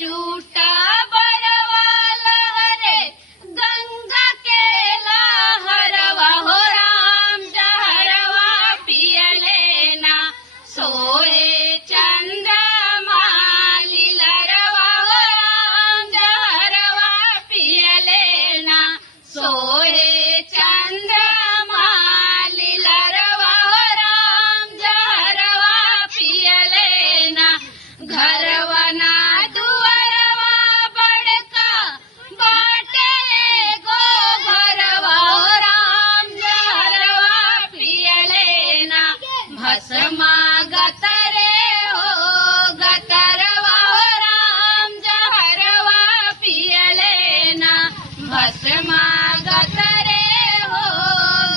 जूटा बरवा लहरे गंगा के लहरवा हो राम जहरवा पियले ना सोए चंद्रमा लीलरवा हो राम जहरवा पियले ना सोए चंद्रमा लीलरवा हो राम जहरवा पियले ना घरवा ना दुअरवा बड़का बाटे गो घरवा हो राम जहरवा पियले ना भस्मा गतरे हो गतरवा हो राम जहरवा पियले ना भस्मा गतरे हो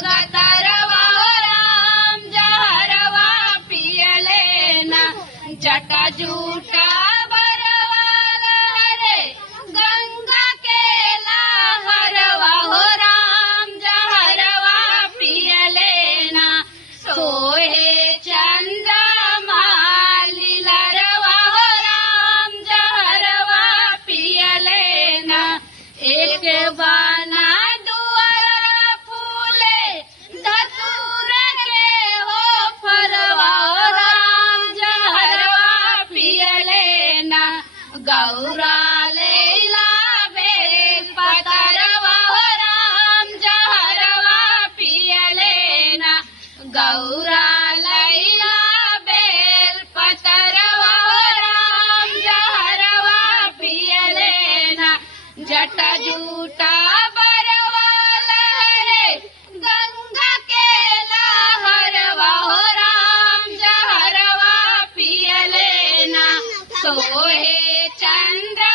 गतरवा हो राम जहरवा पियले ना जटा जूटा बरवा लहरे गंगा के लहरवा हो राम जहरवा पियले ना सोहे चंद्रमा लीलरवा हो राम जहरवा पियले ना एक बाना दुअर फूले धतूर के हो फरवा हो राम जहरवा पियले ना गौरा लैला बेल पतरवा हो राम जहरवा पियले ना गौरा लैला बेल पतरवा हो राम जहरवा पियले ना जटा जूटा बरवा लहरे गंगा के लहरवा हो राम जहरवा पियले ना सोहे चंद्र